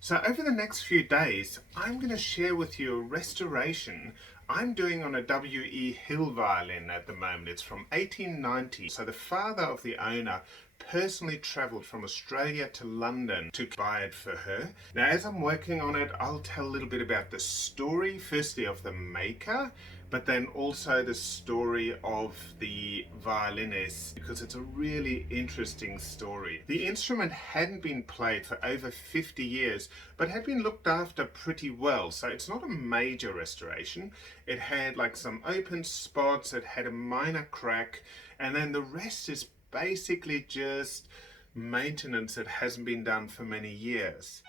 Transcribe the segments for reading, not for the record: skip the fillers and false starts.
So over the next few days, I'm going to share with you a restoration I'm doing on a W.E.Hill violin at the moment. It's from 1890. So the father of the owner personally travelled from Australia to London to buy it for her. Now as I'm working on it, I'll tell a little bit about the story, firstly of the maker, but then also the story of the violinist, because it's a really interesting story. The instrument hadn't been played for over 50 years, but had been looked after pretty well, so it's not a major restoration. It had like some open spots, it had a minor crack, and then the rest is basically just maintenance that hasn't been done for many years.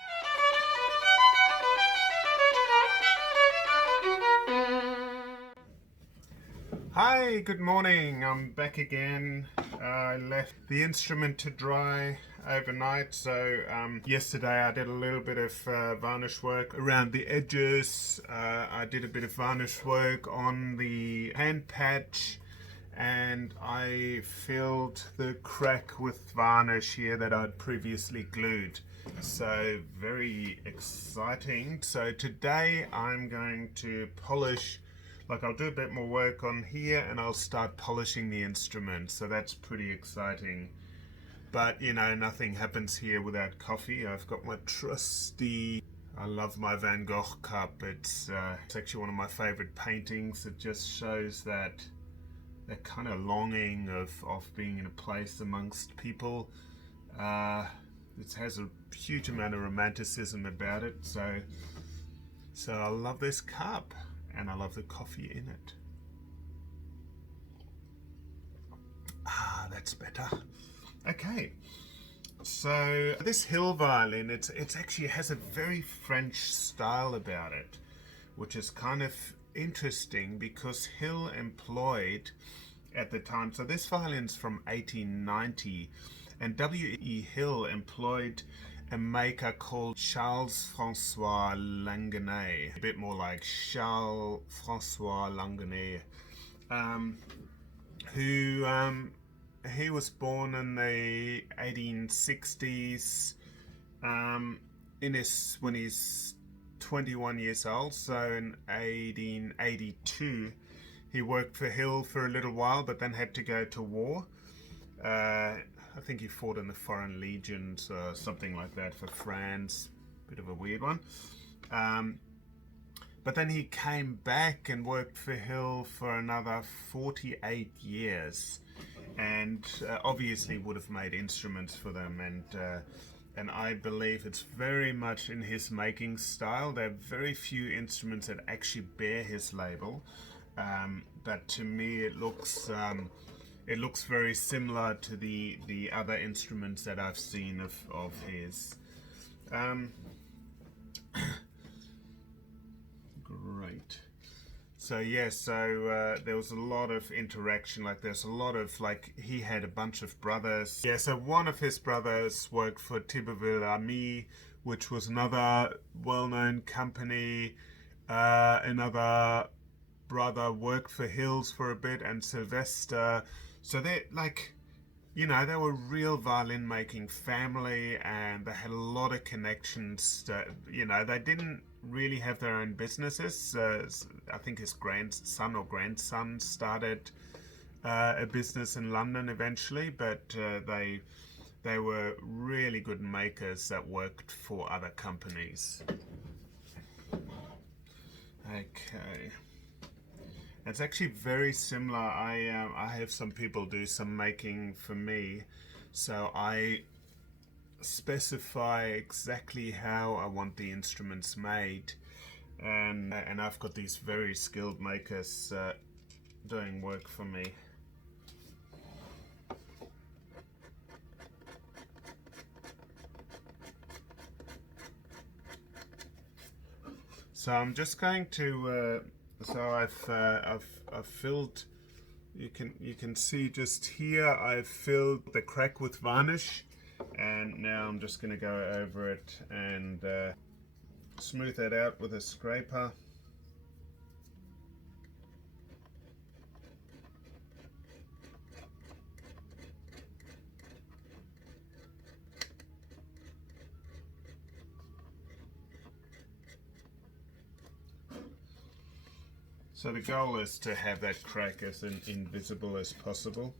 Hi, good morning. I'm back again. I left the instrument to dry overnight, so yesterday I did a little bit of varnish work around the edges. I did a bit of varnish work on the hand patch, and I filled the crack with varnish here that I'd previously glued. So very exciting. So today I'm going to polish. I'll do a bit more work on here and I'll start polishing the instrument, so that's pretty exciting. But you know, nothing happens here without coffee. I've got my trusty, I love my Van Gogh cup. It's actually one of my favorite paintings. It just shows that kind of longing of being in a place amongst people. It has a huge amount of romanticism about it, so I love this cup. And I love the coffee in it. That's better. Okay, so this Hill violin, it's actually has a very French style about it, which is kind of interesting because Hill employed at the time, so this violin's from 1890, and W.E.Hill employed a maker called Charles-François Langenais, a bit more like Charles-François Langenais, who he was born in the 1860s, when he's 21 years old. So in 1882 he worked for Hill for a little while, but then had to go to war. I think he fought in the Foreign Legions or something like that for France. Bit of a weird one. But then he came back and worked for Hill for another 48 years, and obviously would have made instruments for them. And I believe it's very much in his making style. There are very few instruments that actually bear his label, but to me it looks very similar to the other instruments that I've seen of his. Great. So there was a lot of interaction. There's a lot of he had a bunch of brothers. Yeah, so one of his brothers worked for W.E.Hill, which was another well-known company. Another brother worked for Hills for a bit, and Sylvester. So they they were real violin making family, and they had a lot of connections. They didn't really have their own businesses. I think his grandson or grandson started a business in London eventually, but they were really good makers that worked for other companies. Okay. It's actually very similar. I have some people do some making for me, so I specify exactly how I want the instruments made, and I've got these very skilled makers doing work for me. So I'm just going to. So I've filled. You can see just here I've filled the crack with varnish, and now I'm just going to go over it and smooth that out with a scraper. So the goal is to have that crack as invisible as possible.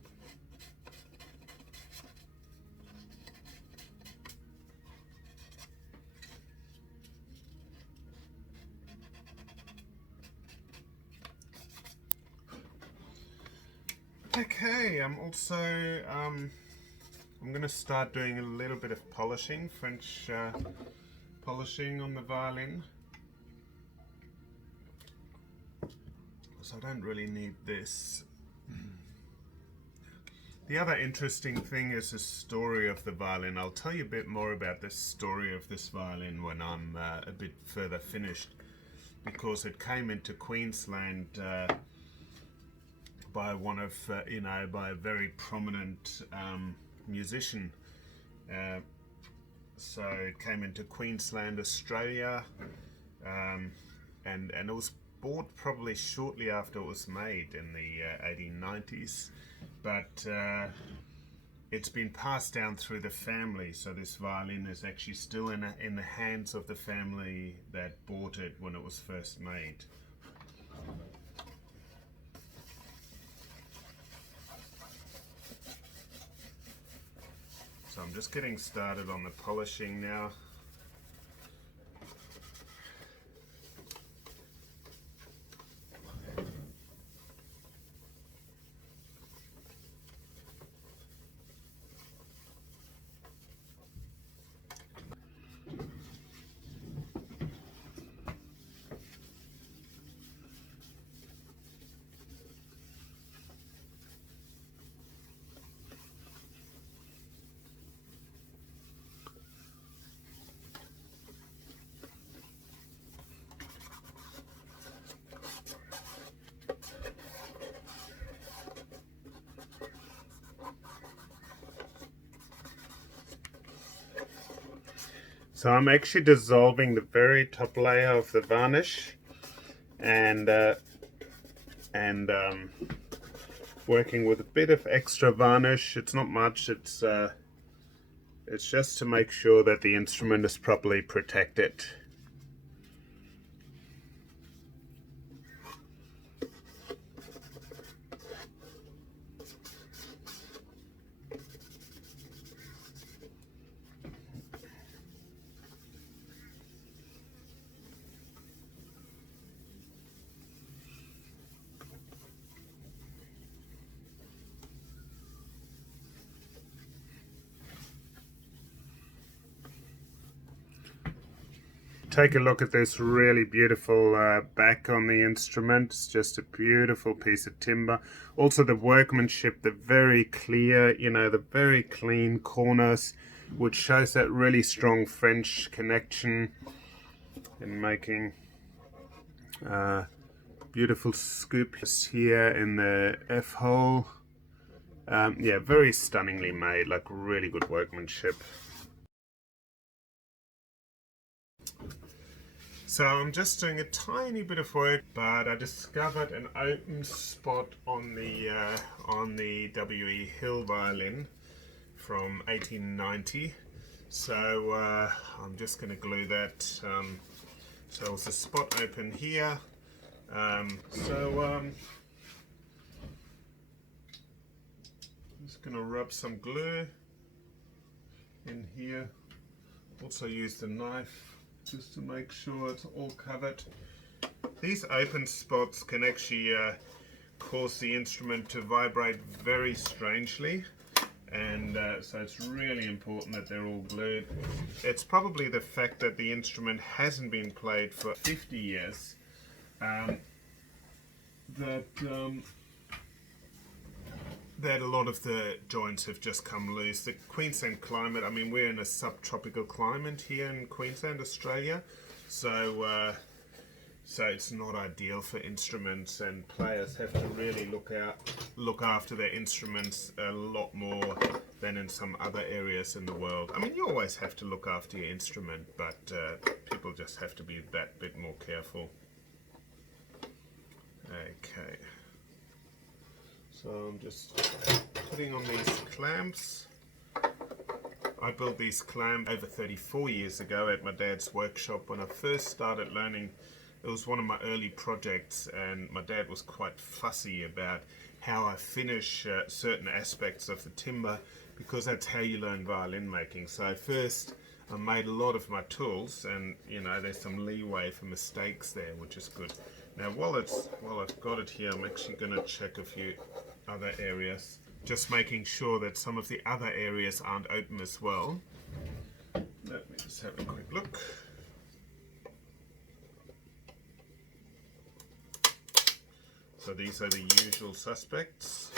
Okay, I'm going to start doing a little bit of polishing, French polishing on the violin. So I don't really need this. The other interesting thing is the story of the violin. I'll tell you a bit more about the story of this violin when I'm a bit further finished, because it came into Queensland by one of, by a very prominent musician. So it came into Queensland, Australia, and it was bought probably shortly after it was made in the 1890s, but it's been passed down through the family. So this violin is actually still in the hands of the family that bought it when it was first made. So I'm just getting started on the polishing now. So I'm actually dissolving the very top layer of the varnish and working with a bit of extra varnish. It's not much. It's just to make sure that the instrument is properly protected. Take a look at this really beautiful back on the instrument. It's just a beautiful piece of timber. Also the workmanship, the very clear, the very clean corners, which shows that really strong French connection in making beautiful scoops here in the F hole. Yeah, very stunningly made, like really good workmanship. So I'm just doing a tiny bit of work, but I discovered an open spot on the W.E.Hill violin from 1890. So I'm just going to glue that. So there's a spot open here. I'm just going to rub some glue in here. Also use the knife just to make sure it's all covered. These open spots can actually cause the instrument to vibrate very strangely, and so it's really important that they're all glued. It's probably the fact that the instrument hasn't been played for 50 years that a lot of the joints have just come loose. The Queensland climate, I mean, we're in a subtropical climate here in Queensland, Australia, so it's not ideal for instruments, and players have to really look after their instruments a lot more than in some other areas in the world. I mean, you always have to look after your instrument, but people just have to be that bit more careful. Okay. So I'm just putting on these clamps. I built these clamps over 34 years ago at my dad's workshop when I first started learning It was one of my early projects, and my dad was quite fussy about how I finish certain aspects of the timber, because that's how you learn violin making. So first I made a lot of my tools, and you know, there's some leeway for mistakes there, which is good. Now while I've got it here, I'm actually going to check a few other areas, just making sure that some of the other areas aren't open as well. Let me just have a quick look. So these are the usual suspects.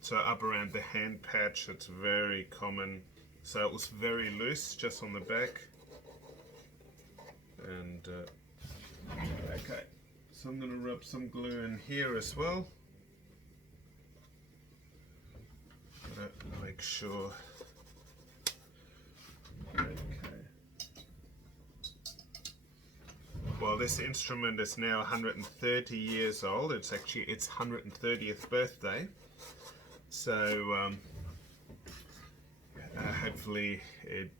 So up around the hand patch, it's very common. So it was very loose just on the back. And okay, so I'm going to rub some glue in here as well. Gotta make sure. Okay. Well, this instrument is now 130 years old. It's actually its 130th birthday. So hopefully it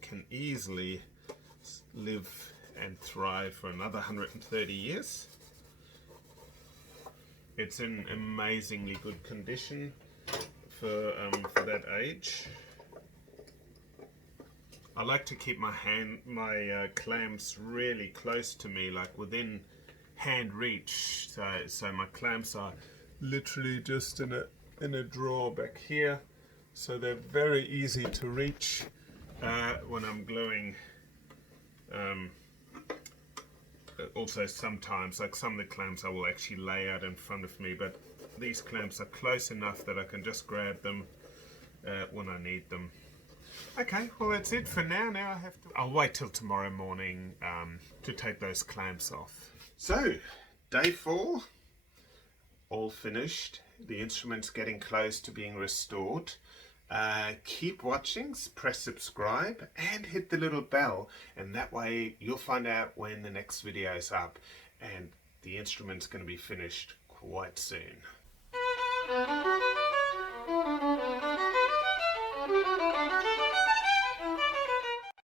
can easily live and thrive for another 130 years. It's in amazingly good condition for that age. I like to keep my clamps really close to me, like within hand reach. So my clamps are literally just in a drawer back here. So they're very easy to reach when I'm gluing. Also sometimes, like some of the clamps I will actually lay out in front of me, but these clamps are close enough that I can just grab them when I need them. Okay, well that's it for now. Now I'll wait till tomorrow morning to take those clamps off. So, day 4, all finished. The instrument's getting close to being restored. Keep watching, press subscribe and hit the little bell, and that way you'll find out when the next video is up, and the instrument's going to be finished quite soon.